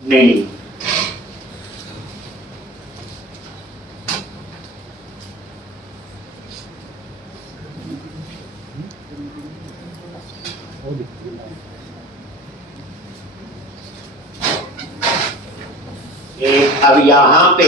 नहीं। अब यहां पे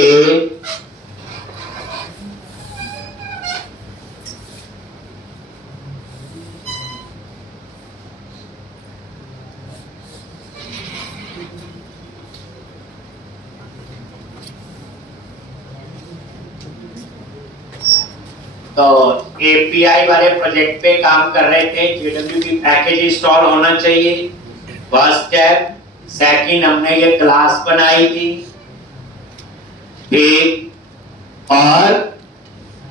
तो एपीआई वाले प्रोजेक्ट पे काम कर रहे थे, JWT पैकेज इंस्टॉल होना चाहिए, फर्स्ट स्टेप। सेकंड, हमने ये क्लास बनाई थी, ठीक, और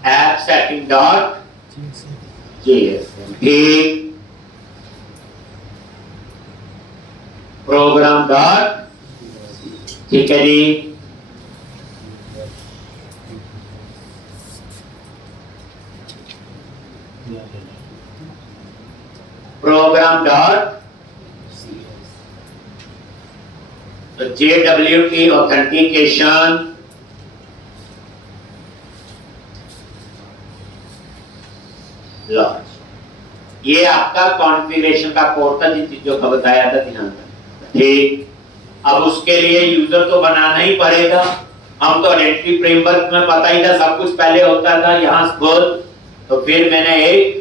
ऐप सेटिंग डॉट JSM, ठीक, प्रोग्राम डॉट, ठीक है जी, प्रोग्राम डॉट, तो JWT ऑथेंटिकेशन लॉन्च, ये आपका कॉन्फ़िगरेशन का कोड था, जिन चीजों का बताया था ध्यान रखना, ठीक। अब उसके लिए यूजर तो बनाना ही पड़ेगा। हम तो आइडेंटिटी फ्रेमवर्क में पता ही था, सब कुछ पहले होता था यहाँ खुद। तो फिर मैंने एक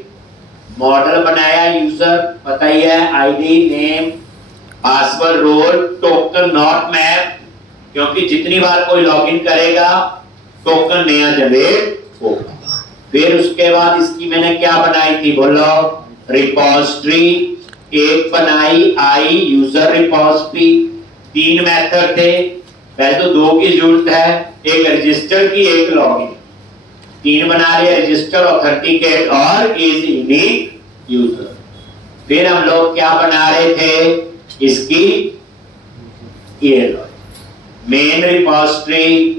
मॉडल बनाया, यूजर पता ही है, ID, name, password, role, token not map, क्योंकि जितनी बार कोई लॉगिन करेगा टोकन नया जनरेट होगा। फिर उसके बाद इसकी मैंने क्या बनाई थी बोलो, रिपोजिटरी एक बनाई, आई यूजर रिपोजिटरी। 3 मेथड थे, पहले तो 2 की जरूरत है, एक रजिस्टर की, एक लॉगिन। 3 बना लिया, रजिस्टर, ऑथेंटिकेट और इज यूनिक यूजर। फिर हम लोग क्या बना रहे थे, इसकी ये मेन रिपोजिटरी।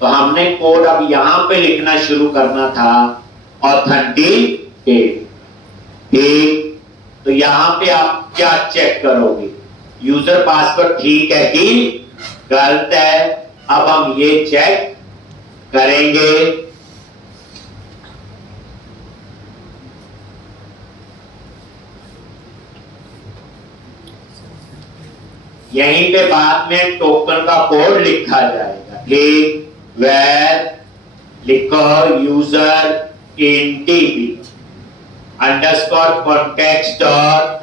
तो हमने कोड अब यहां पे लिखना शुरू करना था, ऑथेंटिकेट, ठीक। तो यहां पे आप क्या चेक करोगे, यूजर पासवर्ड ठीक है कि गलत है। अब हम ये चेक करेंगे। यहीं पे बाद में टोकन का कोड लिखा जाएगा, ठीक। वेर लिखो यूजर इन टीपी अंडरस्कोर कॉन्टेक्स्ट डॉट,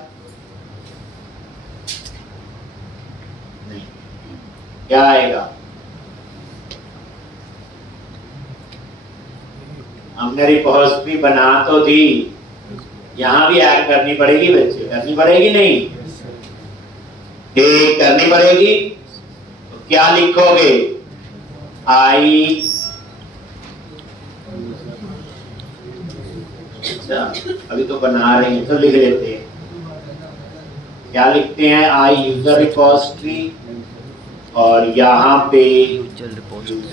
क्या आएगा, हमने रिपोजिटरी बना तो दी, यहां भी ऐड करनी पड़ेगी बच्चे, करनी पड़ेगी नहीं, ठीक, करनी पड़ेगी। तो क्या लिखोगे, आई, अच्छा अभी तो बना रहे हैं तो लिख लेते हैं, क्या लिखते हैं, आई यूजर रिपोजिटरी और यहाँ पे यूजर रिपोजिटरी।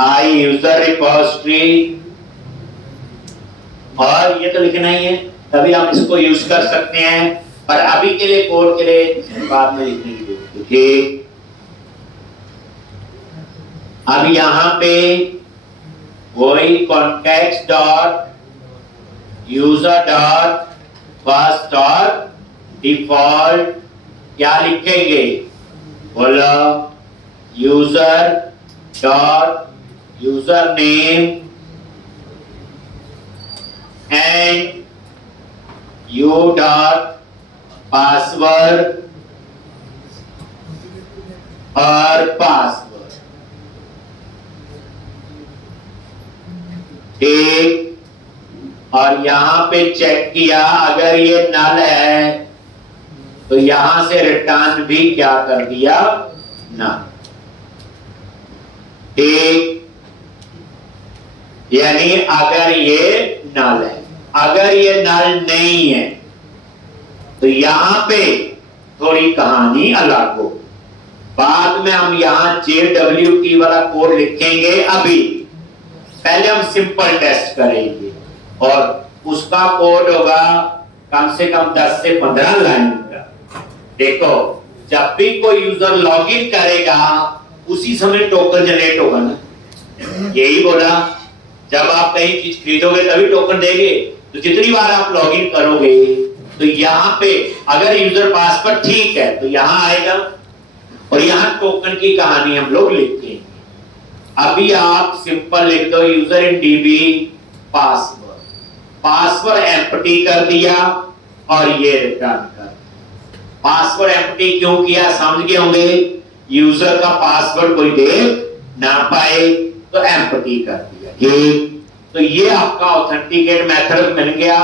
आई यूजर रिपोजिटरी, और ये तो लिखना ही है, तभी हम इसको यूज कर सकते हैं। पर अभी के लिए कोड के लिए बाद में लिखने की जरूरत है, ठीक। अब यहां पे वही context dot user dot first dot default, क्या लिखेंगे बोलो, user dot user name and U dot password और पासवर्ड, ठीक। और यहां पे चेक किया, अगर ये नल है तो यहां से रिटर्न भी क्या कर दिया, नल, ठीक। यानी अगर ये नल है, अगर ये नल नहीं है तो यहां पे थोड़ी कहानी अलग हो, बाद में हम यहाँ JWT वाला कोड लिखेंगे। अभी पहले हम सिंपल टेस्ट करेंगे और उसका कोड होगा कम से कम 10 से 15 लाइन का। देखो जब भी कोई यूजर लॉगिन करेगा उसी समय टोकन जनरेट होगा ना, यही बोला। जब आप कहीं चीज खरीदोगे तभी टोकन देंगे, तो जितनी बार आप लॉगिन करोगे तो यहाँ पे अगर यूजर पासवर्ड ठीक है तो यहाँ आएगा और यहाँ टोकन की कहानी हम लोग लिखते हैं। अभी आप सिंपल लिख दो यूजर इन डीबी पासवर्ड एम्प्टी कर दिया और ये रिटर्न कर। पासवर्ड एम्प्टी क्यों किया समझ गए होंगे, यूजर का पासवर्ड कोई देख ना पाए तो एम्प्टी कर दिया। ठीक, तो ये आपका ऑथेंटिकेट मेथड मिल गया।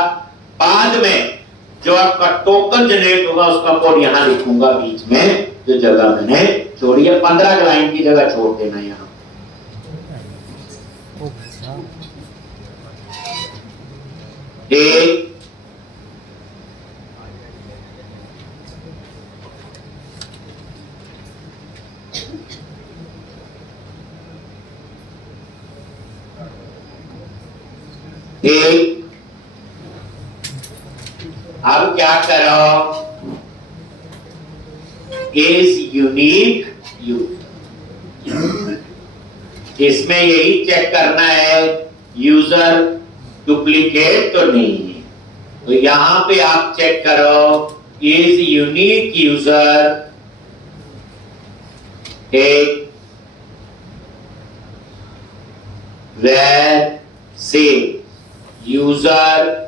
बाद में जो आपका टोकन जनरेट होगा उसका कोड यहाँ लिखूंगा बीच में, जो जगह मैंने छोड़ी है 15 लाइन की जगह छोड़ देना यहाँ। एक अब क्या करो, इज यूनिक यूजर, इसमें यही चेक करना है यूजर डुप्लीकेट तो नहीं है। तो यहां पे आप चेक करो इज यूनिक यूजर एक where say user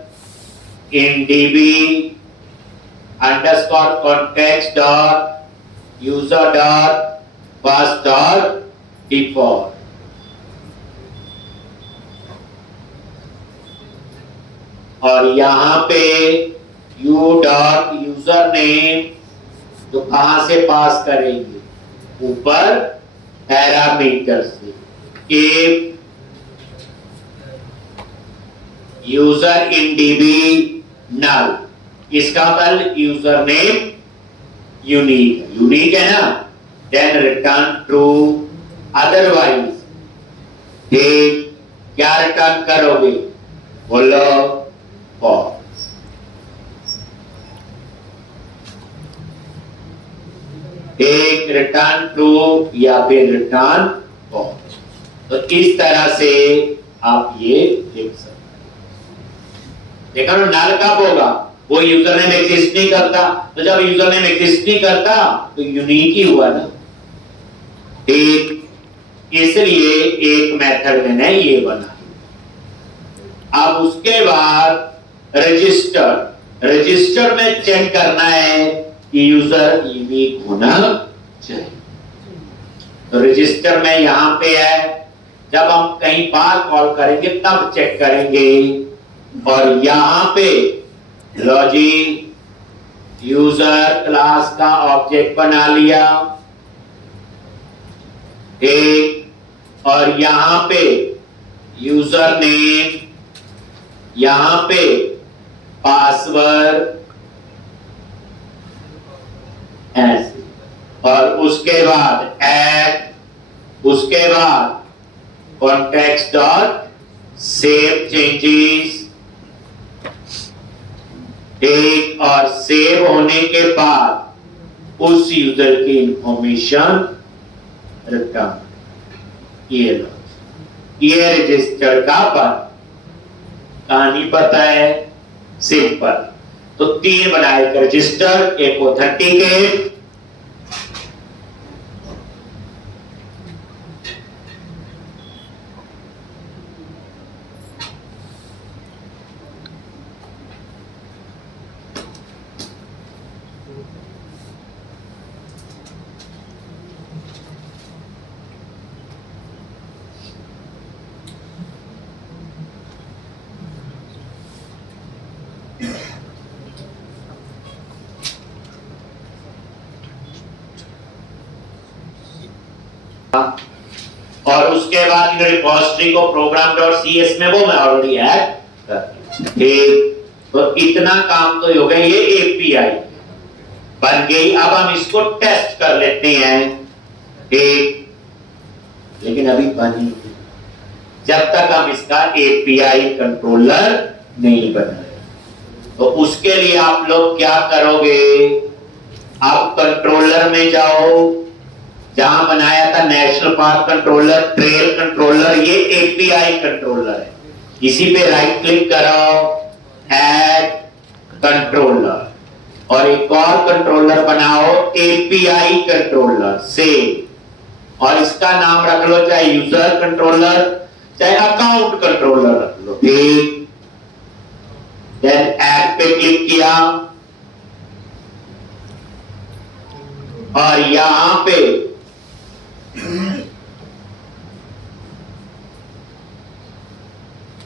in db underscore context dot user dot pass dot default। और यहां पे u डॉट यूजर नेम तो कहां से पास करेंगे, ऊपर पैरामीटर से। if यूजर इन डीबी नल, इसका मतलब यूजर नेम यूनिक है ना, देन रिटर्न ट्रू, अदरवाइज क्या रिटर्न करोगे, बोलो फॉल्स। एक रिटर्न ट्रू या फिर रिटर्न फॉल्स। तो इस तरह से आप ये लिख सकते। देखा ना, नल कब होगा, वो यूजर नेम एग्जिस्ट नहीं करता, तो जब यूजर नेम एग्जिस्ट नहीं करता तो यूनिक ही हुआ ना। ठीक, इसलिए एक मेथड मैंने ये बनाया। अब उसके बाद रजिस्टर में चेक करना है कि यूजर यूनिक होना चाहिए। तो रजिस्टर में यहां पे है, जब हम कहीं बार कॉल करेंगे तब चेक करेंगे। और यहां पे लॉजी यूजर क्लास का ऑब्जेक्ट बना लिया एक, और यहां पे यूजर नेम, यहां पे पासवर्ड ऐसे, और उसके बाद ऐड, उसके बाद कॉन्टेक्स्ट डॉट सेव चेंजेस। एक, और सेव होने के बाद उस यूजर की इंफॉर्मेशन रिटर्न। ये रजिस्टर का कहानी पता है, सिंपल। तो 3 बनाए रजिस्टर, एक ऑथेंटिकेट, और उसके बाद इन रिपोजिटरी को program.cs में वो मैं ऑलरेडी ऐड कर दिया। ठीक, तो इतना काम तो हो गया, ये एपीआई बन गई। अब हम इसको टेस्ट कर लेते हैं ठीक, लेकिन अभी बनी नहीं, जब तक हम इसका एपीआई कंट्रोलर नहीं बनाए। तो उसके लिए आप लोग क्या करोगे, आप कंट्रोलर में जाओ, जहां बनाया था national park controller, trail controller, ये एपीआई कंट्रोलर है, इसी पे राइट क्लिक करो, ऐड कंट्रोलर, और एक और कंट्रोलर बनाओ एपीआई कंट्रोलर से, और इसका नाम रख लो चाहे यूजर कंट्रोलर चाहे अकाउंट कंट्रोलर रख लो। ठीक, देन ऐड पे क्लिक किया और यहां पे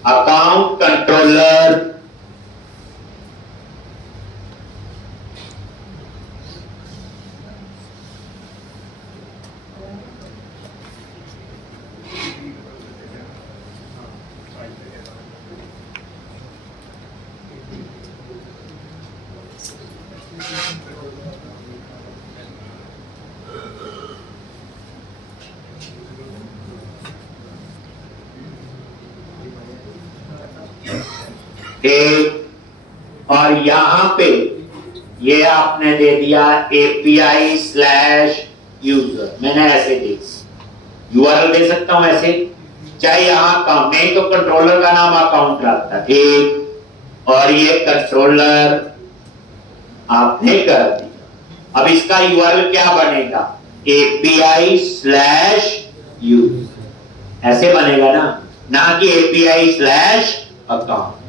अकाउंट कंट्रोलर और यहां पे ये आपने दे दिया API स्लैश यूजर, मैंने ऐसे दे यूआरएल दे सकता हूं ऐसे, चाहे यहां का नहीं तो कंट्रोलर का नाम अकाउंट रखता। ठीक, और ये कंट्रोलर आपने कर दिया। अब इसका यूआरएल क्या बनेगा, API स्लैश यूजर, ऐसे बनेगा ना कि API स्लैश अकाउंट।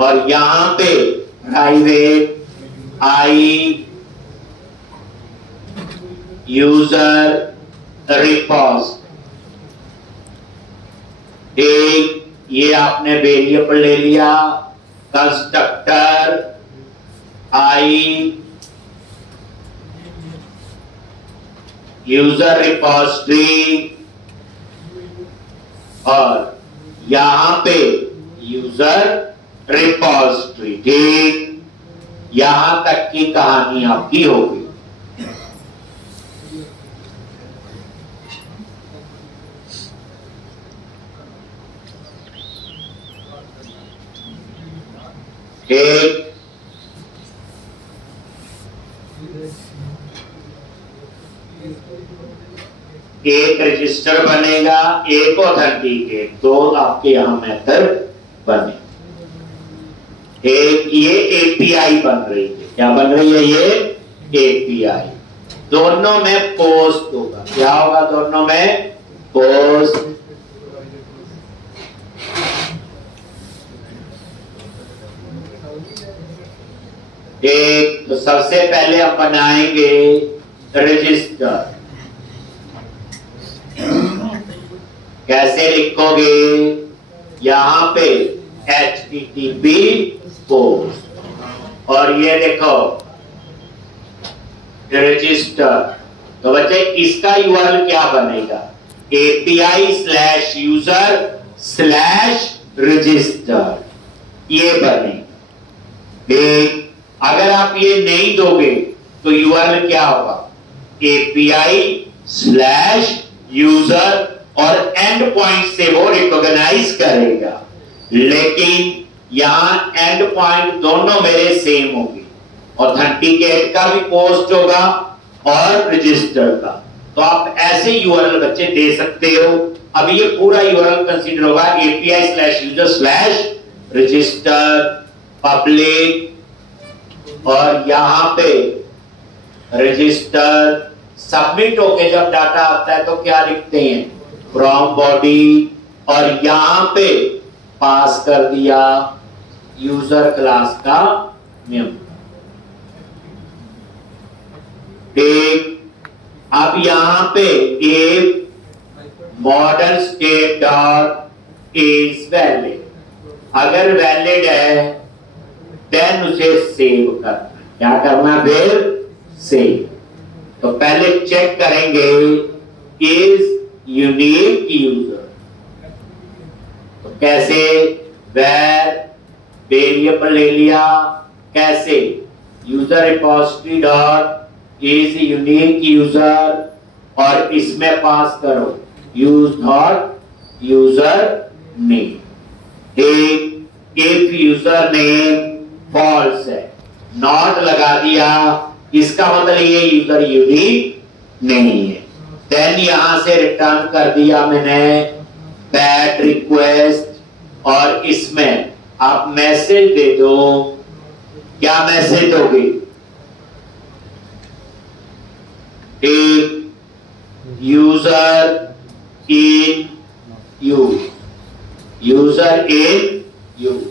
और यहां पे प्राइवेट आई यूजर रिपोज, एक ये आपने वेरिएबल ले लिया, कंस्ट्रक्टर आई यूजर रिपोजिटरी, और यहां पे यूजर रिपोजिटरी। ठीक, यहां तक की कहानी आपकी होगी। एक रजिस्टर बनेगा, एक ऑथेंटिकेट, दो आपके यहां मेथड बने। एक ये एपीआई बन रही है, क्या बन रही है ये एपीआई, दोनों में पोस्ट होगा। क्या होगा दोनों में, पोस्ट। एक तो सबसे पहले आप बनाएंगे रजिस्टर, कैसे लिखोगे, यहां पे HTTP पोस्ट, और ये देखो रजिस्टर। तो बच्चे इसका यूआरएल क्या बनेगा, API slash user slash register, ये बनेगा। अगर आप ये नहीं दोगे तो यूआरएल क्या होगा, API स्लैश यूजर, और एंड पॉइंट से वो रिकॉग्नाइज करेगा, लेकिन यहां एंड पॉइंट दोनों मेरे सेम होंगे, ऑथेंटिकेट का भी पोस्ट होगा और रजिस्टर का। तो आप ऐसे यूआरएल बच्चे दे सकते हो। अब ये पूरा यूआरएल कंसीडर होगा API slash user slash register public, और यहां पे रजिस्टर सबमिट होके जब डाटा आता है तो क्या लिखते हैं, फ्रॉम बॉडी, और यहां पे पास कर दिया यूजर क्लास का मेंबर। ठीक, अब यहां पे एक modern state dot is valid, अगर वैलिड है देन उसे सेव करना। क्या करना, फिर सेव। तो पहले चेक करेंगे इज यूनिक यूजर, तो कैसे, where वेरिएबल ले लिया, कैसे user repository dot is unique user, और इसमें पास करो use not user name. If user name false है, नॉट लगा दिया, इसका मतलब ये यूजर यूनिक नहीं है। देन यहां से रिटर्न कर दिया मैंने बैड रिक्वेस्ट, और इसमें आप मैसेज दे दो। क्या मैसेज दोगे? एक user in use, user in use,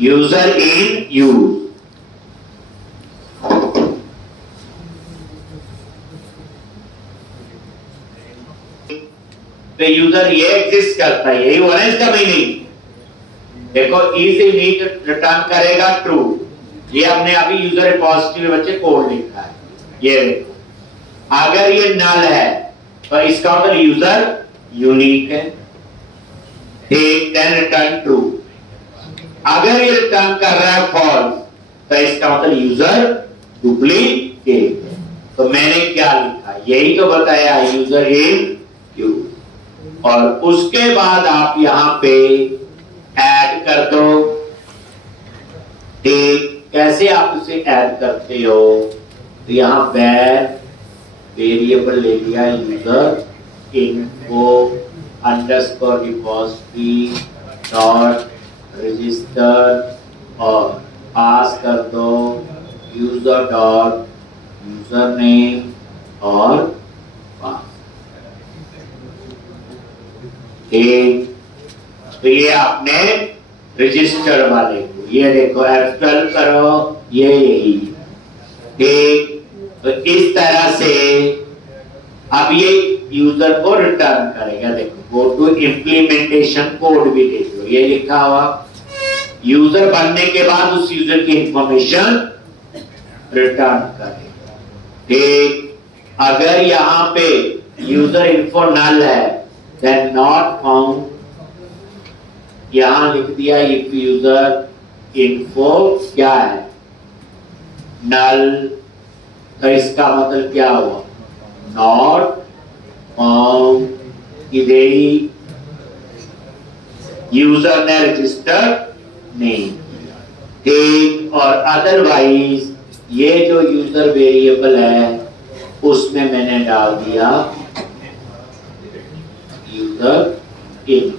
user in use. तो यूजर ये एग्जिस्ट करता है, यही होना है इसका मीनिंग। देखो इज यूनिक रिटर्न करेगा ट्रू, ये हमने अभी यूजर रिपॉजिटरी में बच्चे कोड लिखा है। ये देखो अगर ये नल है तो इसका मतलब यूजर यूनिक है, ठीक, देन रिटर्न ट्रू। अगर ये रिटर्न कर रहा है फॉल्स तो इसका मतलब यूजर डुप्लीकेट है। तो मैंने क्या लिखा, यही तो बताया, यूजर इन यूज। और उसके बाद आप यहां पे ऐड कर दो, ठीक। कैसे आप उसे ऐड करते हो? तो यहां वेरिएबल ले लिया user info underscore repository dot register, और पास कर दो यूजर डॉट यूजर नेम और पास, ठीक। तो ये आपने रजिस्टर वाले को, ये देखो F12 करो, ये यही, ठीक। तो इस तरह से अब ये यूजर को रिटर्न करेगा। देखो गो टू इम्प्लीमेंटेशन कोड भी देख लो, ये लिखा हुआ यूजर बनने के बाद उस यूजर की इंफॉर्मेशन रिटर्न करेगा, ठीक। अगर यहां पे यूजर इन्फो नल है देन नॉट फाउंड, यहां लिख दिया इफ यूजर इन्फो क्या है नल, तो इसका मतलब क्या हुआ, नॉट फाउंड, इधर यूजर ने रजिस्टर नहीं, ठीक। और अदरवाइज ये जो यूजर वेरिएबल है उसमें मैंने डाल दिया यूजर इन,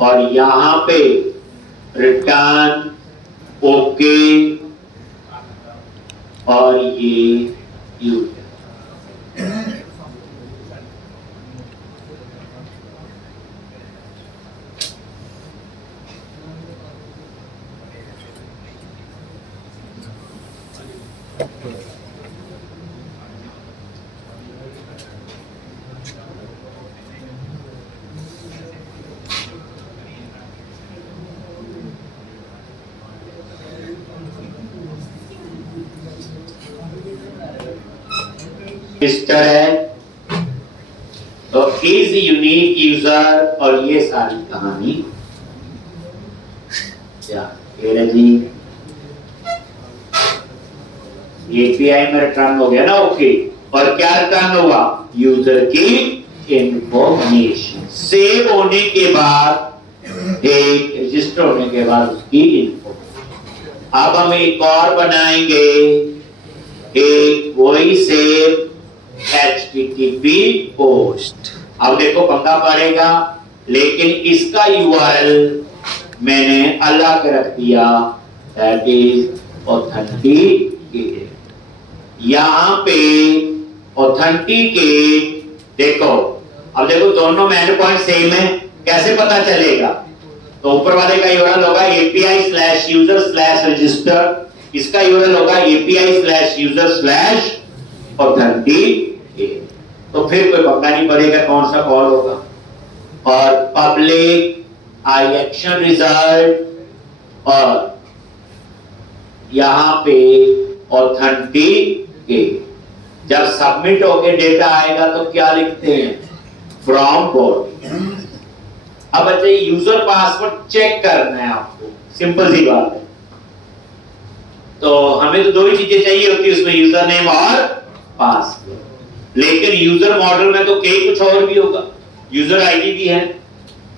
और यहां पे रिटर्न ओके, और ये यूजर। रजिस्टर है तो इज यूनिक यूजर, और ये सारी कहानी क्या जी एपीआई में रिटर्न हो गया ना, ओके। और क्या रिटर्न हुआ, यूजर की इंफॉर्मेशन सेव होने के बाद, एक रजिस्टर होने के बाद उसकी इन्फो। अब हम एक और बनाएंगे, एक वही सेव HTTP पोस्ट। अब देखो पंगा पड़ेगा, लेकिन इसका यूआरएल मैंने अलग रख दिया, दैट इज ऑथेंटिकेट। यहां पे ऑथेंटिकेट देखो, अब देखो दोनों में एंड पॉइंट सेम है, कैसे पता चलेगा? तो ऊपर वाले का यूआरएल होगा API/user/register, इसका यूआरएल होगा API/user/authenticate। तो फिर कोई पता नहीं पड़ेगा कौन सा कॉल होगा। और पब्लिक एक्शन रिजल्ट, और यहां पे ऑथेंटिकेट। जब सबमिट होके डेटा आएगा तो क्या लिखते हैं, फ्रॉम बॉडी। अब बच्चे यूजर पासवर्ड चेक करना है आपको, सिंपल सी बात है। तो हमें तो दो ही चीजें चाहिए होती है उसमें, यूजर नेम और पासवर्ड। लेकिन यूजर मॉडल में तो कई कुछ और भी होगा, यूजर आईडी भी है,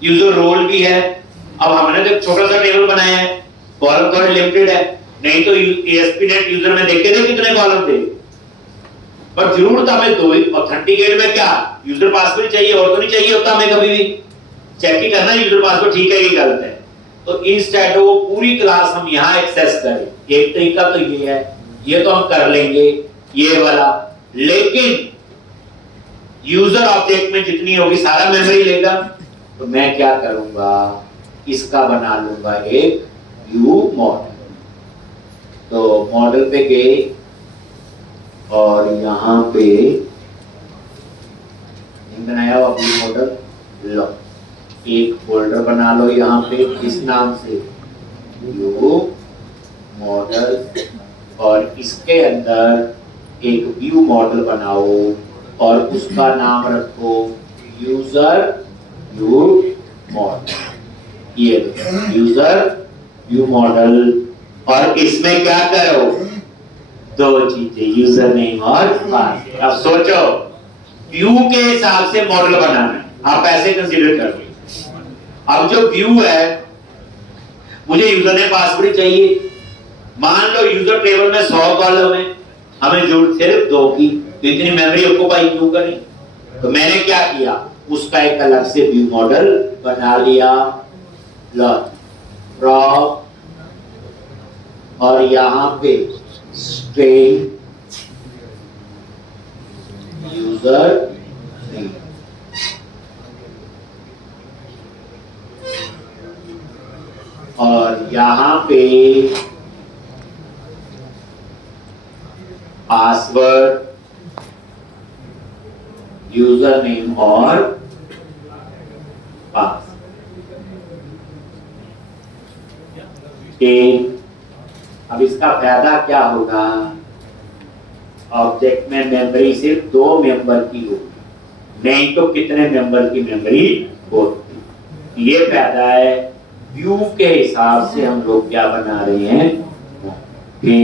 यूजर रोल भी है। अब हमने तो एक छोटा सा टेबल बनाया है, कॉलम थोड़ा लिमिटेड है, नहीं तो ASP.NET यूजर में देखे थे कितने कॉलम थे। पर जरूरत हमें दो ही, ऑथेंटिकेट में क्या यूजर पासवर्ड चाहिए, और तो नहीं चाहिए होता हमें कभी भी। चेक ही करना यूजर पासवर्ड ठीक है कि गलत है। तो इंस्टेड वो पूरी क्लास हम यहाँ एक्सेस करें। एक तरीका तो ये है, ये तो हम कर लेंगे ये वाला, लेकिन यूजर ऑब्जेक्ट में जितनी होगी सारा मेमोरी लेगा। तो मैं क्या करूंगा, इसका बना लूंगा एक व्यू मॉडल। तो मॉडल पे गए और यहाँ पे बनाया हुआ व्यू मॉडल, लो एक फोल्डर बना लो यहाँ पे इस नाम से व्यू मॉडल, और इसके अंदर एक व्यू मॉडल बनाओ और उसका नाम रखो यूजर व्यू मॉडल। ये यूजर व्यू मॉडल, और इसमें क्या करो, दो चीजें, यूजर नेम और पासवर्ड। अब सोचो व्यू के हिसाब से मॉडल बनाना है, आप ऐसे कंसीडर कर लो। अब जो व्यू है, मुझे यूजर नेम पासवर्ड चाहिए। मान लो यूजर टेबल में 100 कॉलम है, हमें जरूरत सिर्फ 2 की, तो इतनी मेमोरी ऑक्यूपाई क्यों करें। तो मैंने क्या किया, उसका एक अलग से व्यू मॉडल बना लिया, प्रॉप, और यहां पे स्ट्रिंग यूजर नेम, और यहां पे पासवर्ड, यूजर नेम और पास। अब इसका फायदा क्या होगा, ऑब्जेक्ट में मेमोरी सिर्फ 2 मेंबर की होगी, नहीं तो कितने मेंबर की मेमोरी होती। ये फायदा है। व्यू के हिसाब से हम लोग क्या बना रहे हैं कि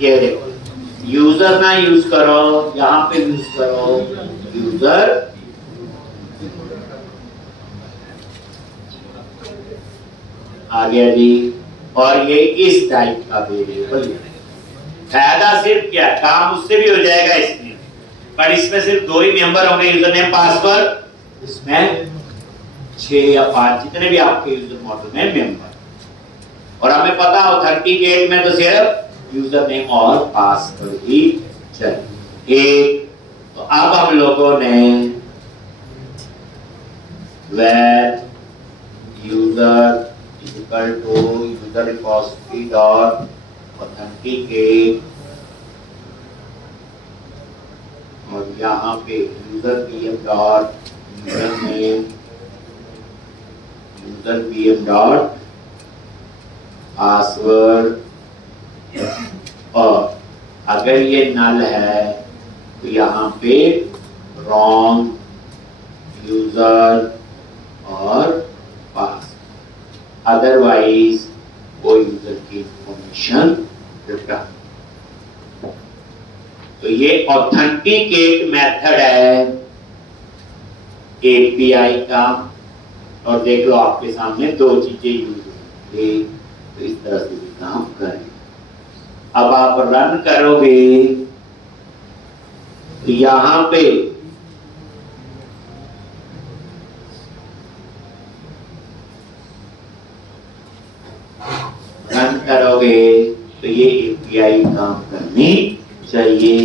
ये देखो, यूजर ना यूज करो, यहां पे यूज करो यूजर, आ गया जी। और ये इस टाइप का वेरिएबल, फायदा सिर्फ क्या, काम उससे भी हो जाएगा इसमें, पर इसमें सिर्फ 2 ही मेंबर होंगे, यूजर नेम पासवर्ड। इसमें 6 या 5 जितने भी आपके यूजर मॉडल में मेंबर, और हमें पता हो 38 में तो सिर्फ यूजर नेम और पासवर्ड ही चाहिए। तो अब हम लोगों ने where user is equal to user repository dot authenticate, और यहाँ पे user pm dot user name, user pm dot password, और अगर ये नल है तो यहाँ पे रॉन्ग यूजर और पास, अदरवाइज वो यूजर की इंफॉर्मेशन रिटर्न। तो ये ऑथेंटिकेट मेथड है एपीआई का, और देख लो आपके सामने 2 चीजें यूज होंगी, तो इस तरह से काम करें। अब आप रन करोगे तो यहां पे रन करोगे तो ये एपीआई काम करनी चाहिए।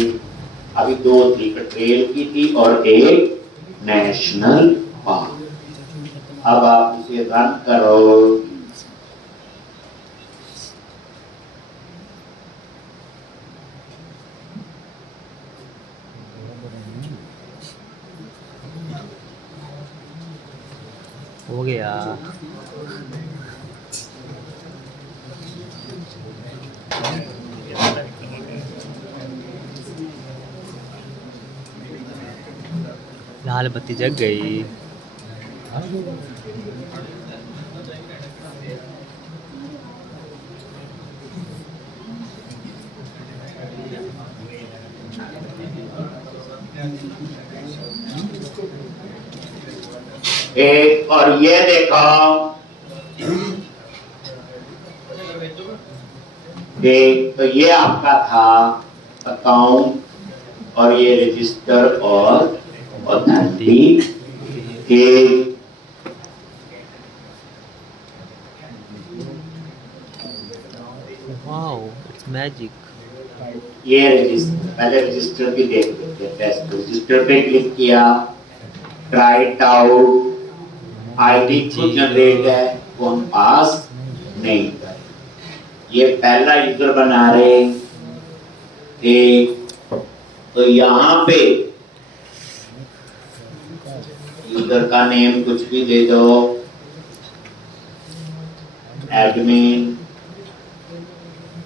अभी 2 थी, ट्रेल की थी और एक नेशनल पार्क। अब आप इसे रन करो, हो गया। लाल बत्ती जग गई। एक और ये देखो, एक तो ये आपका था अकाउंट और ये रजिस्टर और ऑथेंटिक। Wow, it's magic. ये रजिस्टर, पहले रजिस्टर भी देख लेते हैं। टेस्ट रजिस्टर पे क्लिक किया, ट्राई इट आउट, आईडी खुद जनरेट है, वो हम पास नहीं कर। ये पहला यूजर बना रहे एक, तो यहाँ पे यूजर का नेम कुछ भी दे दो, एडमिन,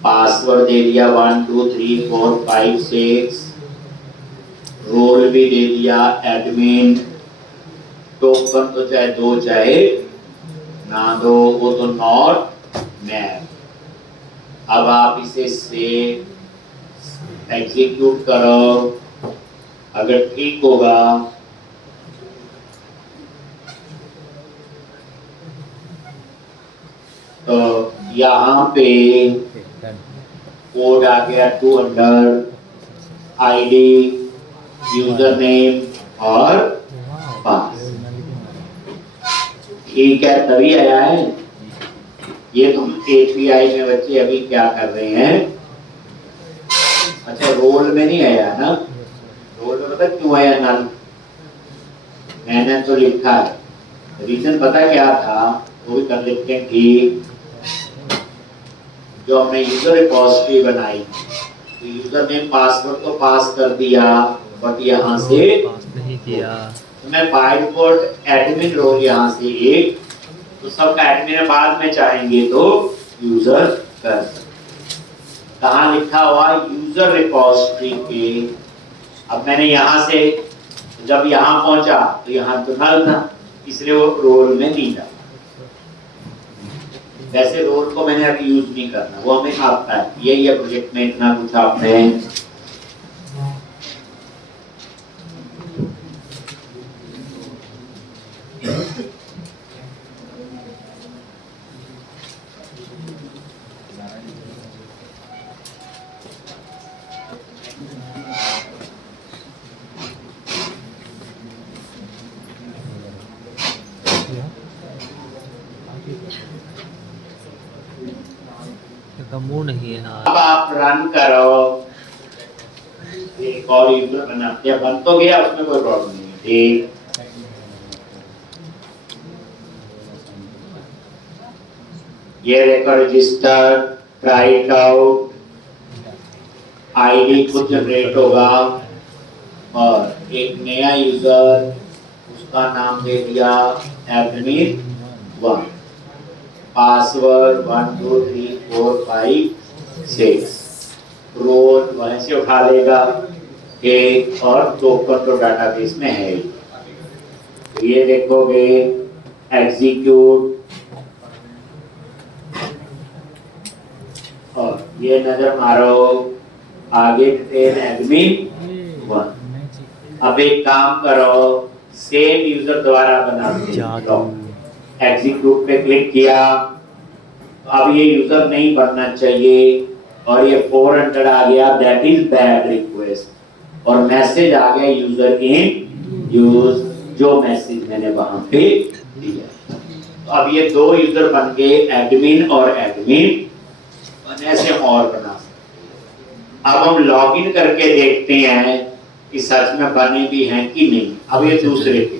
पासवर्ड दे दिया 1 2 3 4 5 6, रोल भी दे दिया एडमिन, टोकन तो चाहे दो चाहे ना दो, वो तो नॉट मैप। अब आप इसे सेव एग्जीक्यूट करो, अगर ठीक होगा तो यहाँ पे कोड आ गया 200, आईडी, यूजर नेम और पास। ठीक है, तभी आया है। ये तो एपीआई में बच्चे अभी क्या कर रहे हैं, अच्छा रोल में नहीं आया ना, रोल में पता क्यों आया नल, मैंने तो लिखा है, रीजन पता क्या था वो भी कर लेते हैं। ठीक, जो हमने यूजर रिपोजिटरी बनाई, तो यूजर नेम पासवर्ड तो पास कर दिया, बट यहाँ से पास नहीं किया। तो मैं बाय डिफॉल्ट एडमिन रोल यहाँ से एक, तो सबका एडमिन बाद में चाहेंगे तो यूजर कर सकते। कहाँ लिखा हुआ यूजर रिपोजिटरी पे। अब मैंने यहाँ से जब यहाँ पहुंचा तो यहाँ तो नल था, इसलिए वो रोल में नहीं था। वैसे रोल को मैंने अभी यूज नहीं करना, वो हमें आता है, यही है प्रोजेक्ट में इतना कुछ आपने। मुंह नहीं है यार। अब आप रन करो, एक और यूजर बनाते हैं, बन तो गया, उसमें कोई प्रॉब्लम नहीं है। ठीक, ये देखो register, try it out, ID खुद जनरेट होगा और एक नया यूजर, उसका नाम दे दिया एडमिन 1, पासवर्ड 1 2 3 4 5 6, रोल वहीं से उठा लेगा एक, और टोकन तो डाटाबेस में है ही। तो ये देखोगे एग्जीक्यूट, और ये नजर मारो आगे डिटेल एडमिन 1। अब एक काम करो, सेम यूजर दोबारा बना दो, एग्जीक्यूट पे क्लिक किया, अब ये यूजर नहीं बनना चाहिए और ये 400 आ गया, दैट इज बैड रिक्वेस्ट, और मैसेज आ गया यूजर इन यूज, जो मैसेज मैंने वहां पे दिया। तो अब ये दो यूजर बन गए, एडमिन और एडमिन, ऐसे और बना सकते। अब हम लॉगिन करके देखते हैं कि सच में बने भी हैं कि नहीं। अब ये दूसरे के,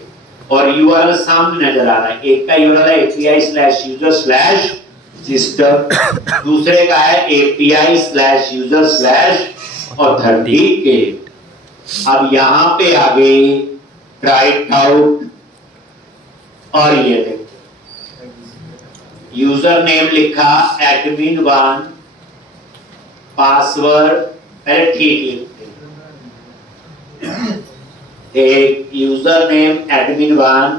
और यूआरएल सामने नजर आ रहा है, एक का यूआरएल है api/user/register, दूसरे का है api/user/authenticate। अब यहाँ पे आगे ट्राई इट आउट, और ये देखो यूजर नेम लिखा admin1, पासवर्ड पहले ठीक लिखते हैं, एक user name admin1,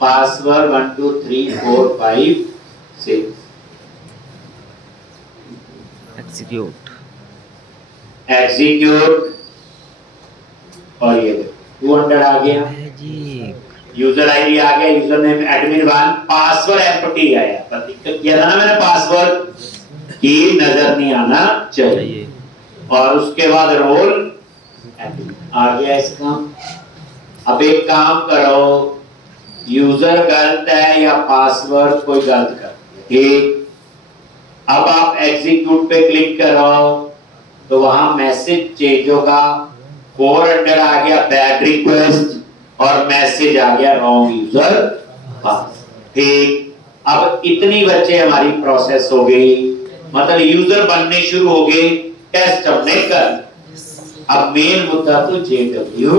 password 1 2 3 4 5 6, execute. Execute, और ये 200 आ गया, मैजिक। यूजर आईडी आ गया, user name admin1, password empty आया। पर दिक्कत किया था ना मैंने, पासवर्ड की नजर नहीं आना चाहिए, और उसके बाद रोल आ गया इसका। अब एक काम करो, यूजर गलत है या पासवर्ड कोई गलत कर दिया, ठीक। अब आप एग्जीक्यूट पे क्लिक करो तो वहां मैसेज चेंज होगा, 400 आ गया बैड रिक्वेस्ट, और मैसेज आ गया रॉन्ग यूजर पास, ठीक। अब इतनी बच्चे हमारी प्रोसेस हो गई, मतलब यूजर बनने शुरू हो गए, टेस्ट हमने कर। अब मेन मुद्दा तो JW,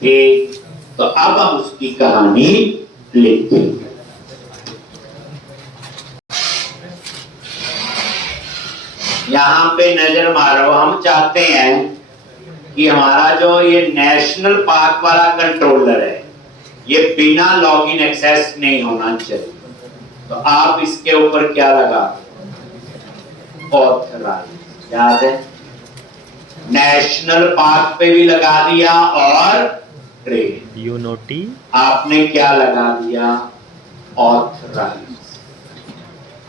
ठीक। तो अब हम उसकी कहानी लिखते हैं। यहां पे नजर मारो, हम चाहते हैं कि हमारा जो ये नेशनल पार्क वाला कंट्रोलर है, ये बिना लॉगिन एक्सेस नहीं होना चाहिए। तो आप इसके ऊपर क्या लगा, ऑथराइज, याद है, नेशनल पार्क पे भी लगा दिया, और ट्रेड यूनोटी आपने क्या लगा दिया, ऑथराइज।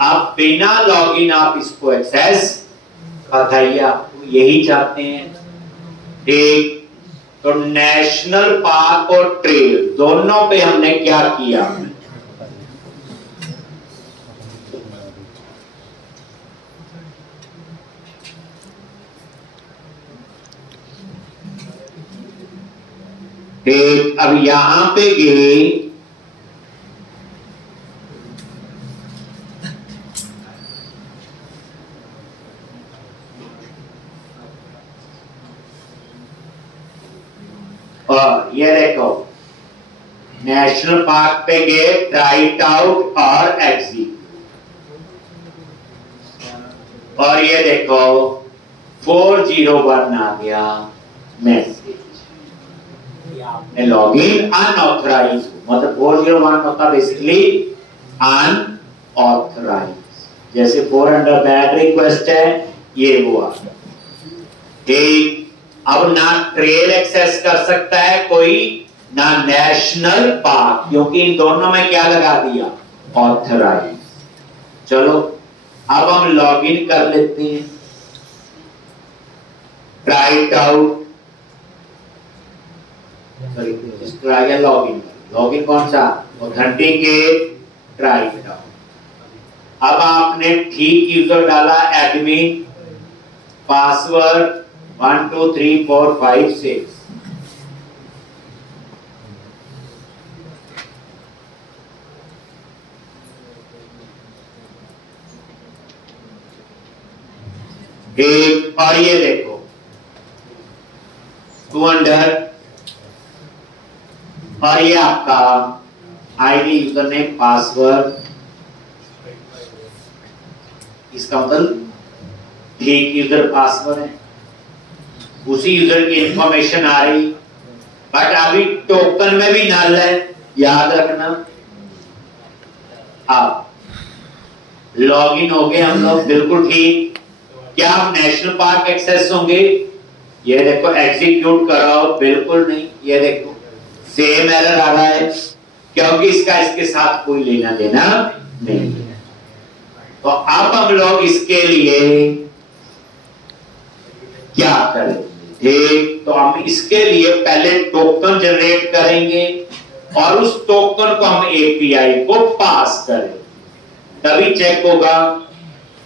आप बिना लॉगिन आप इसको एक्सेस, बताइए आपको यही चाहते हैं, ठीक। तो नेशनल पार्क और ट्रेल दोनों पे हमने क्या किया, ठीक। अब यहां पे गए, और ये देखो नेशनल पार्क पे गए, ट्राइट आउट और एग्जिट, और ये देखो 401 आ गया मैसेज, आपने लॉगिन अनऑथराइज, मतलब 401 मतलब बेसिकली अनऑथराइज, जैसे 400 बैड रिक्वेस्ट है, ये वो आ गया, ठीक। अब ना ट्रेल एक्सेस कर सकता है कोई, ना नेशनल पार्क, क्योंकि इन दोनों में क्या लगा दिया, ऑथराइज। चलो अब हम लॉगिन कर लेते हैं, राइट आउट, सॉरी इसका आ गया लॉगिन, लॉगिन कौन सा, ऑथेंटिकेट, राइट आउट। अब आपने ठीक यूजर डाला, एडमिन, पासवर्ड 1 2 3 4 5 6, एक, और ये देखो 200, और ये आपका आईडी, यूजर नेम, पासवर्ड, इसका मतलब ठीक यूजर पासवर्ड है, उसी यूजर की इंफॉर्मेशन आ रही, बट अभी टोकन में भी नल है, याद रखना। अब लॉगिन हो गए हम लोग, बिल्कुल ठीक। क्या हम नेशनल पार्क एक्सेस होंगे, ये देखो एग्जीक्यूट करो, बिल्कुल नहीं, ये देखो सेम एरर आ रहा है, क्योंकि इसका इसके साथ कोई लेना देना नहीं है। तो अब हम लोग इसके लिए क्या करें, ठीक। तो हम इसके लिए पहले टोकन जनरेट करेंगे, और उस टोकन को हम एपीआई को पास करें, तभी चेक होगा।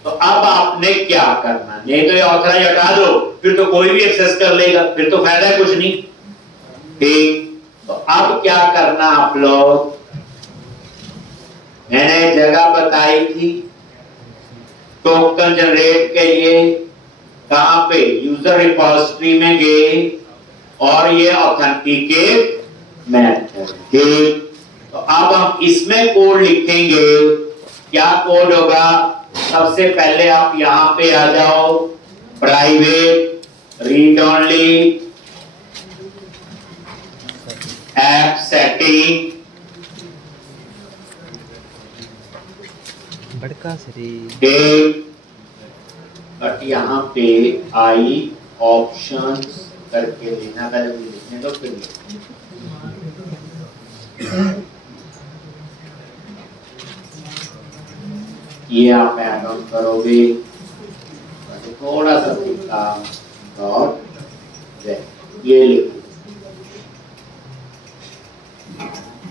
तो अब आपने क्या करना, नहीं तो ये ऑथराइज हटा दो, फिर तो कोई भी एक्सेस कर लेगा, फिर तो फायदा है कुछ नहीं, ठीक। तो अब क्या करना आप लोग, मैंने जगह बताई थी टोकन जनरेट के लिए, कहां पे, यूजर रिपोजिटरी में गए, और ये ऑथेंटिकेट मेथड, ठीक। तो अब हम इसमें कोड लिखेंगे, क्या कोड होगा, सबसे पहले आप यहां पे आ जाओ, private read only app setting बड़का सरी एक, बट यहाँ पे आई ऑप्शंस करके लेना का जब लिखने दो फिर ये आप ऐड ऑन करोगे थोड़ा सा लिखा डॉट ये लिखो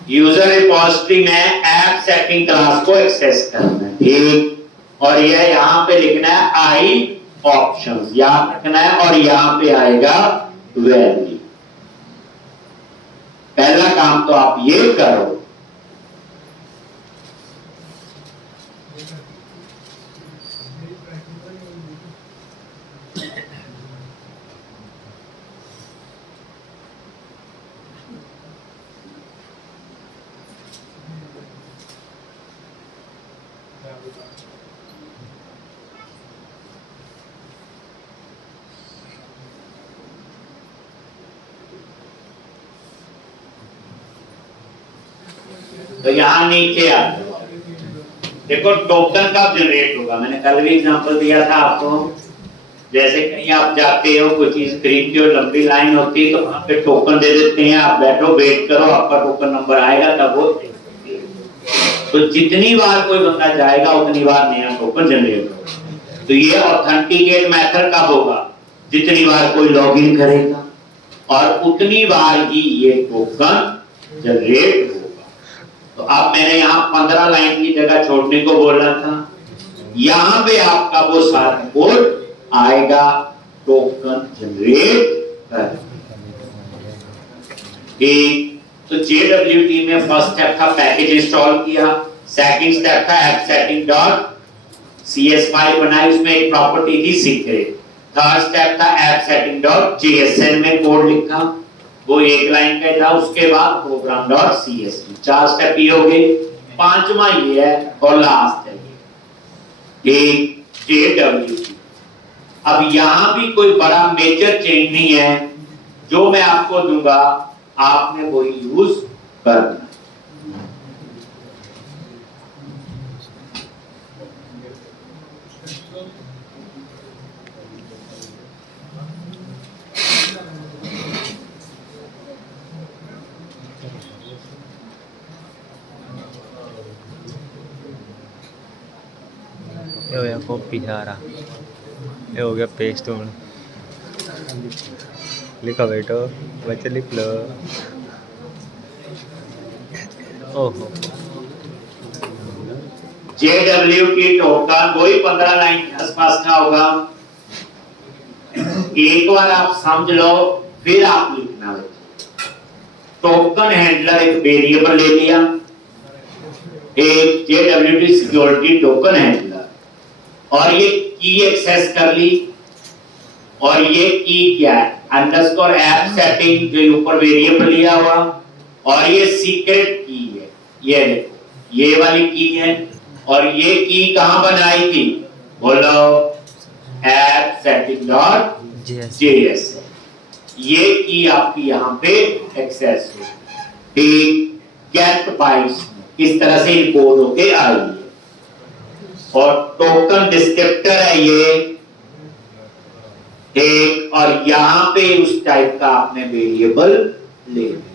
यूजर रिपोजिटरी में ऐप सेटिंग क्लास को एक्सेस करना है ठीक और ये यहाँ पे लिखना है आई ऑप्शंस याद रखना है और यहाँ पे आएगा वैल्यू पहला काम तो आप ये करो तो यहां नीचे आ देखो टोकन कब जनरेट होगा मैंने कल भी एग्जांपल दिया था आपको जैसे कहीं आप जाते हो कोई चीज खरीदते हो लंबी लाइन होती है तो वहां पे टोकन दे देते हैं आप बैठो वेट करो आपका टोकन नंबर आएगा तब वो तो जितनी बार कोई बंदा जाएगा उतनी बार नया टोकन जनरेट होगा तो ये ऑथेंटिकेट मेथड कब होगा जितनी बार कोई लॉगिन करेगा और उतनी बार ही ये टोकन जनरेट होगा तो अब मैंने यहाँ 15 लाइन की जगह छोड़ने को बोला था यहाँ पे आपका वो सारा कोड आएगा टोकन जनरेट कर तो JWT में फर्स्ट स्टेप था पैकेज इंस्टॉल किया सेकंड स्टेप था app setting dot CS file बनाई उसमें एक प्रॉपर्टी थी सीक्रेट थर्ड स्टेप था ऐप सेटिंग डॉट JSN में कोड लिखा वो एक लाइन का था उसके बाद प्रोग्राम डॉट CSV चार स्टेप ये हो गए पांचवा ये है और लास्ट है ये JWT अब यहां भी कोई बड़ा मेजर चेंज नहीं है जो मैं आपको दूंगा आपने वो यूज करना ये हो गया कॉपी सारा ये हो गया पेस्ट होना लिखो बेटो बच्चे लिख लो ओहो JWT टोकन वही 15 लाइन के आसपास का होगा एक बार आप समझ लो फिर आप लिखना है टोकन हैंडलर एक वेरिएबल ले लिया एक JWT सिक्योरिटी टोकन हैंडलर और ये की एक्सेस कर ली और ये की क्या है अंडरस्कोर ऐप सेटिंग जो ऊपर वेरिएबल लिया हुआ और ये सीक्रेट की है ये देखो ये वाली की है और ये की कहां बनाई थी बोलो ऐप सेटिंग डॉट JS ये की आपकी यहां पे एक्सेस हो ठीक गेट बाइट्स इस तरह से इनकोड होके आई है और टोकन डिस्क्रिप्टर है ये एक और यहां पे उस टाइप का आपने वेरिएबल ले लिया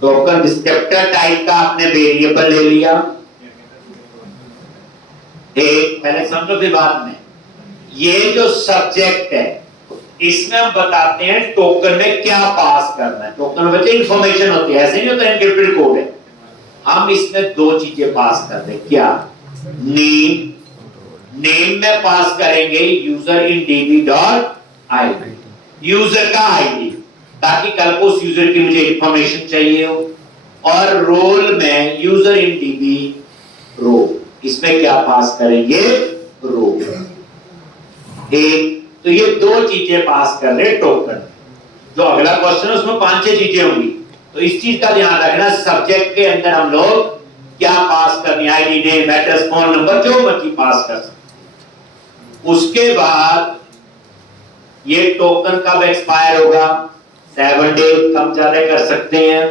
टोकन डिस्क्रिप्टर टाइप का आपने वेरिएबल ले लिया एक पहले समझो फिर बाद में ये जो सब्जेक्ट है इसमें हम बताते हैं टोकन में क्या पास करना है टोकन में बच्चे इंफॉर्मेशन होती है ऐसे नहीं होता एनक्रिप्टेड कोड है हम इसमें दो चीजें पास कर रहे क्या नेम में पास करेंगे यूजर इन DB डॉट ID यूजर का आईडी ताकि कल को उस यूजर की मुझे इंफॉर्मेशन चाहिए हो और रोल में यूजर इन DB रो इसमें क्या पास करेंगे रो एक तो ये दो चीजें पास कर रहे टोकन। जो अगला क्वेश्चन है उसमें 5-6 चीजें होंगी, तो इस चीज का ध्यान रखना। सब्जेक्ट के अंदर हम लोग क्या पास करनी, ID, name, address, phone number, जो मर्जी पास कर सकते। उसके बाद ये टोकन कब एक्सपायर होगा, 7 डेज, कम ज्यादा कर सकते हैं।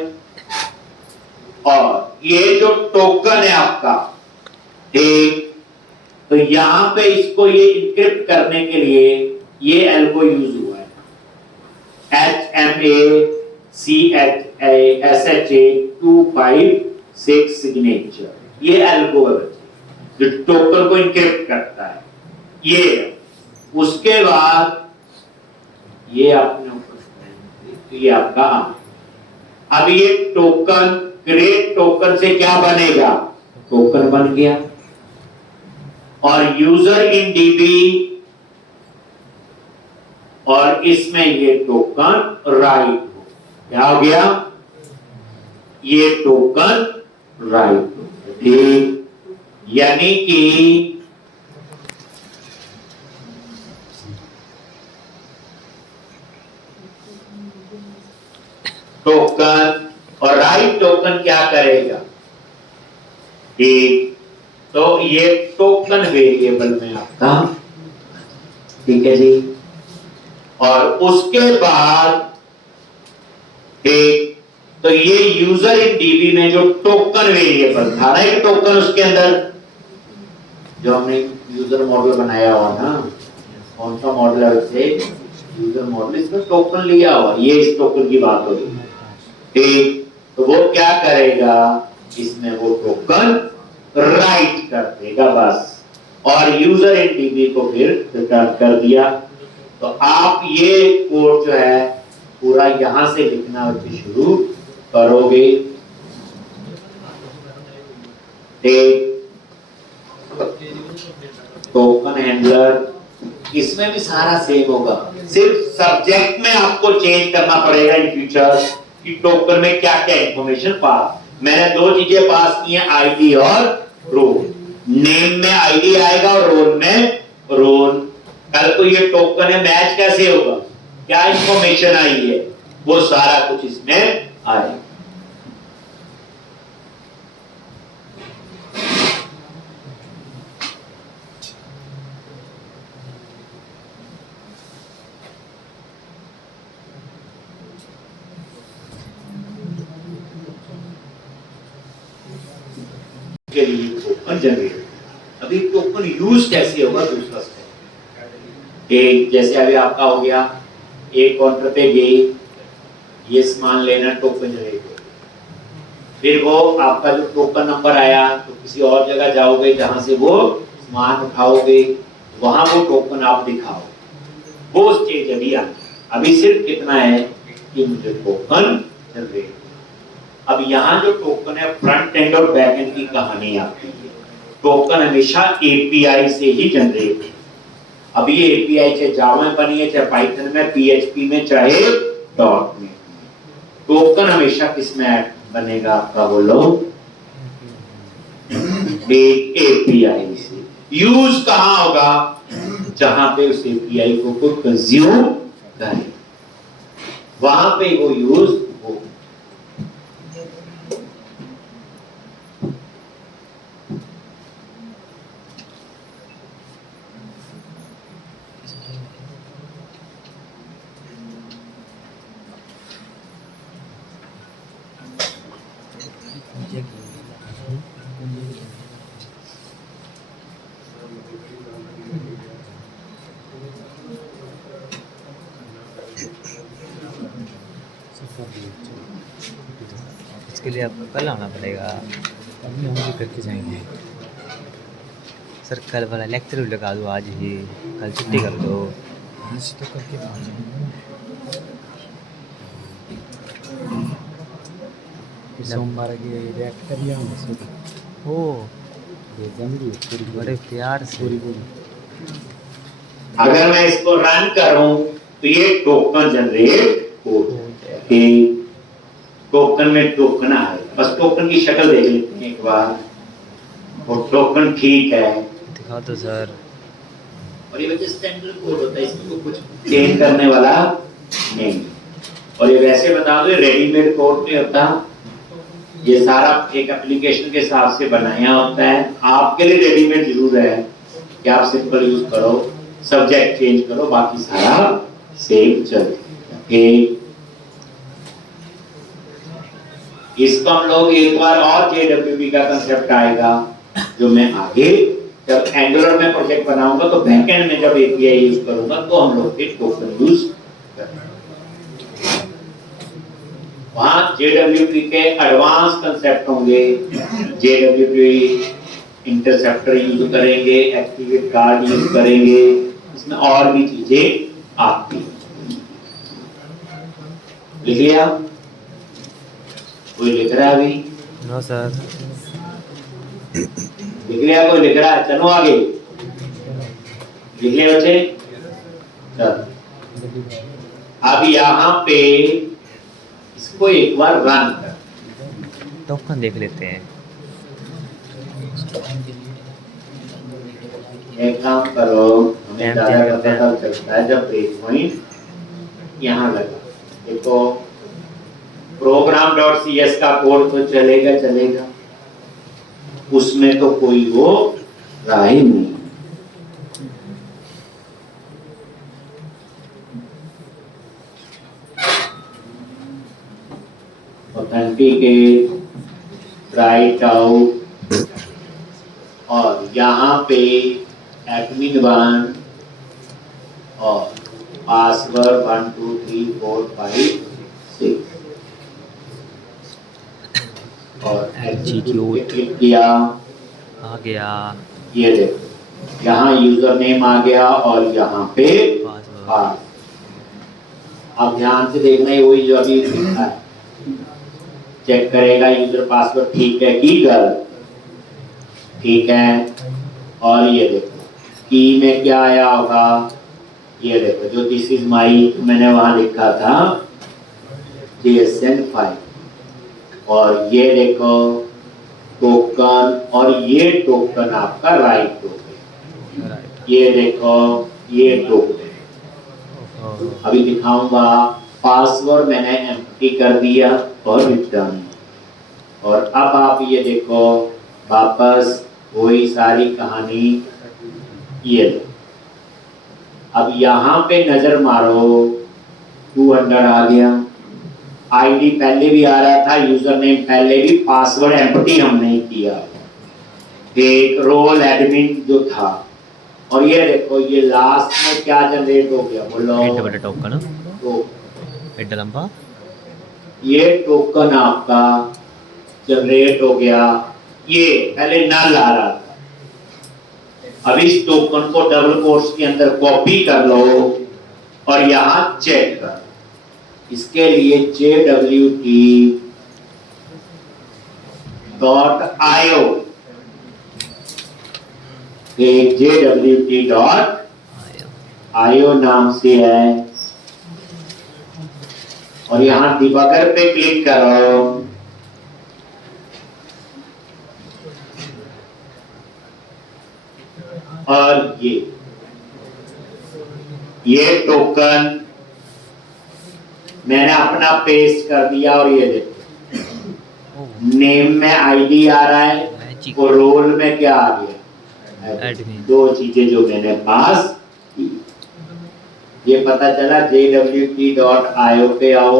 और ये जो टोकन है आपका, ठीक, तो यहां पे इसको ये इंक्रिप्ट करने के लिए ये एल्गो यूज हुआ है, HMACHASHA256 सिग्नेचर। ये एल्गो जो टोकन को इंक्रिप्ट करता है ये। उसके बाद ये आपने तो ये आपका, अब ये टोकन, क्रिएट टोकन से क्या बनेगा, टोकन बन गया। और यूजर इन डीबी, और इसमें ये टोकन राइट हो, क्या हो गया, ये टोकन राइट हो, ठीक। यानी कि टोकन और राइट टोकन क्या करेगा, ठीक। तो ये टोकन वेरिएबल में आपका, ठीक है जी। और उसके बाद, ठीक, तो ये यूजर इन डीबी में जो टोकन वेरिएबल था ना, एक टोकन उसके अंदर जो हमने यूजर मॉडल बनाया हुआ ना, कौन सा मॉडल है उससे, यूजर मॉडल, इसमें टोकन लिया हुआ, ये इस टोकन की बात हो रही है, ठीक। तो वो क्या करेगा, इसमें वो टोकन राइट कर देगा बस, और यूजर इन डीबी को फिर रिटर्न कर दिया। तो आप ये कोड जो है पूरा यहां से लिखना शुरू करोगे, टोकन हैंडलर, इसमें भी सारा सेम होगा, सिर्फ सब्जेक्ट में आपको चेंज करना पड़ेगा इन फ्यूचर कि टोकन में क्या क्या इंफॉर्मेशन पास। मैंने दो चीजें पास की हैं, आईडी और रोल। नेम में आईडी आएगा और रोल में रोल। कल को ये टोकन है, मैच कैसे होगा, क्या इंफॉर्मेशन आई है, वो सारा कुछ इसमें आएगा। के लिए टोकन जनरेट, अभी टोकन यूज कैसे होगा दूसरा स्टेप। एक जैसे अभी आपका हो गया, एक काउंटर पे गए, ये सामान लेना, टोकन जनरेट हो, फिर वो आपका जो टोकन नंबर आया तो किसी और जगह जाओगे जहां से वो सामान उठाओगे, वहां वो टोकन आप दिखाओ, वो स्टेज अभी आ। अभी सिर्फ कितना है कि मुझे टोकन जनरेट। अब यहाँ जो टोकन है, फ्रंट एंड और बैक एंड की कहानी आती है। टोकन हमेशा एपीआई से ही जनरेट है। अब ये एपीआई चाहे जावा में बनी है, चाहे पाइथन में, पीएचपी में, चाहे डॉट में, टोकन हमेशा किसमें बनेगा आपका, बोलो, एक एपीआई से। यूज कहां होगा, जहां पे उस एपीआई को कंज्यूम करे, वहां पे वो यूज हो। इसके लिए आपको कल आना पड़ेगा, अभी हम भी करके जाएंगे सर। कल वाला लेक्चर भी लगा दो आज ही, कल छुट्टी कर दो। आज तो करके आ जाएंगे। सोमवार की रिएक्ट करिए हम ओ भेजेंगे पूरी बड़े प्यार से। पूरी अगर मैं इसको रन करूं तो ये टोकन जनरेट हो जाएगा। टोकन में टोकन आए, बस टोकन की शक्ल देख लेते हैं एक बार। वो टोकन ठीक है, दिखा दो सर। और ये वजह स्टैंडर्ड कोड होता है, इसमें तो कुछ चेंज करने वाला नहीं। और ये वैसे बता दो रेडीमेड कोड नहीं होता, ये सारा एक एप्लीकेशन के हिसाब से बनाया होता है। आपके लिए रेडीमेड जरूर है कि आप सिंपल यूज करो, सब्जेक्ट चेंज करो, बाकी सारा सेम चले। इसको हम लोग एक बार और JWT का कंसेप्ट आएगा जो मैं आगे जब एंगुलर में प्रोजेक्ट बनाऊंगा तो बैकएंड में जब API यूज करूंगा तो हम लोग फिर टोकन यूज करेंगे। वहां JWT के एडवांस कंसेप्ट होंगे, JWT इंटरसेप्टर यूज करेंगे, एक्टिवेट कार्ड यूज करेंगे, इसमें और भी चीजें आती हैं। लिख लिया? कोई लिख रहा है अभी? No sir. लिख लिया? कोई लिख रहा है? चलो आगे लिख लिया बच्चे। चल अब यहाँ पे इसको एक बार रन कर, टोकन देख लेते हैं। एक काम करो, हमें ज़्यादा पता चलता है जब ब्रेक पॉइंट यहाँ लगा। देखो program.cs का कोड तो चलेगा, उसमें तो कोई वो रहा ही नहीं। ऑथेंटिकेट, राइट आउट, और यहाँ पे एडमिन 1 और पासवर्ड 1 2 3 4 5 6 और एग्जीक्यूट क्लिक किया, आ गया। ये देखो यहाँ यूजर नेम आ गया और यहाँ पे पासवर्ड। अब ध्यान से देखना है, वही जो अभी लिखा है, चेक करेगा यूजर पासवर्ड ठीक है कि गलत, ठीक है। और ये देखो की में क्या आया होगा, ये देखो जो दिस इज माई मैंने वहां लिखा था JSN फाइल, और ये देखो टोकन, और ये टोकन आपका राइट टोकन, ये देखो ये टोकन। अभी दिखाऊंगा, पासवर्ड मैंने एम्प्टी कर दिया और रिटर्न, और अब आप ये देखो वापस वही सारी कहानी। ये अब यहाँ पे नजर मारो, 200 आ गया, आईडी पहले भी आ रहा था, यूजर नेम पहले भी, पासवर्ड एम्प्टी हम नहीं किया, एक रोल एडमिन जो था। और ये देखो ये लास्ट में क्या जनरेट हो गया, बोलो टोकन तो एड लंबा, ये टोकन आपका जनरेट हो गया। ये पहले नल आ रहा था, अब इस टोकन को डबल कोट्स के अंदर कॉपी कर लो और यहाँ चेक कर। इसके लिए JWT.io, JWT.io नाम से है, और यहाँ डिबगर पे क्लिक करो, और ये टोकन मैंने अपना पेस्ट कर दिया, और ये देखो नेम में आईडी आ रहा है और रोल में क्या आ गया, दो चीजें जो मैंने पास की। ये पता चला। JWT.io पे आओ,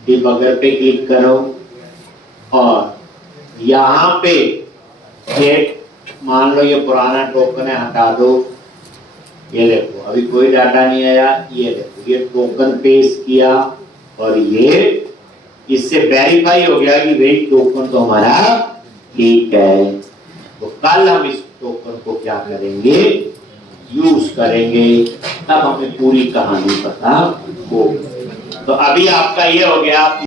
डिबगर पे क्लिक करो, और यहाँ पे ये मान लो ये पुराना टोकन है, हटा दो। ये देखो अभी कोई डाटा नहीं आया, ये देखो ये टोकन पेस्ट किया, और ये इससे वेरीफाई हो गया कि भाई टोकन तो हमारा ठीक है। तो कल हम इस टोकन को क्या करेंगे, यूज करेंगे, तब हमें पूरी कहानी पता हो। तो अभी आपका ये हो गया।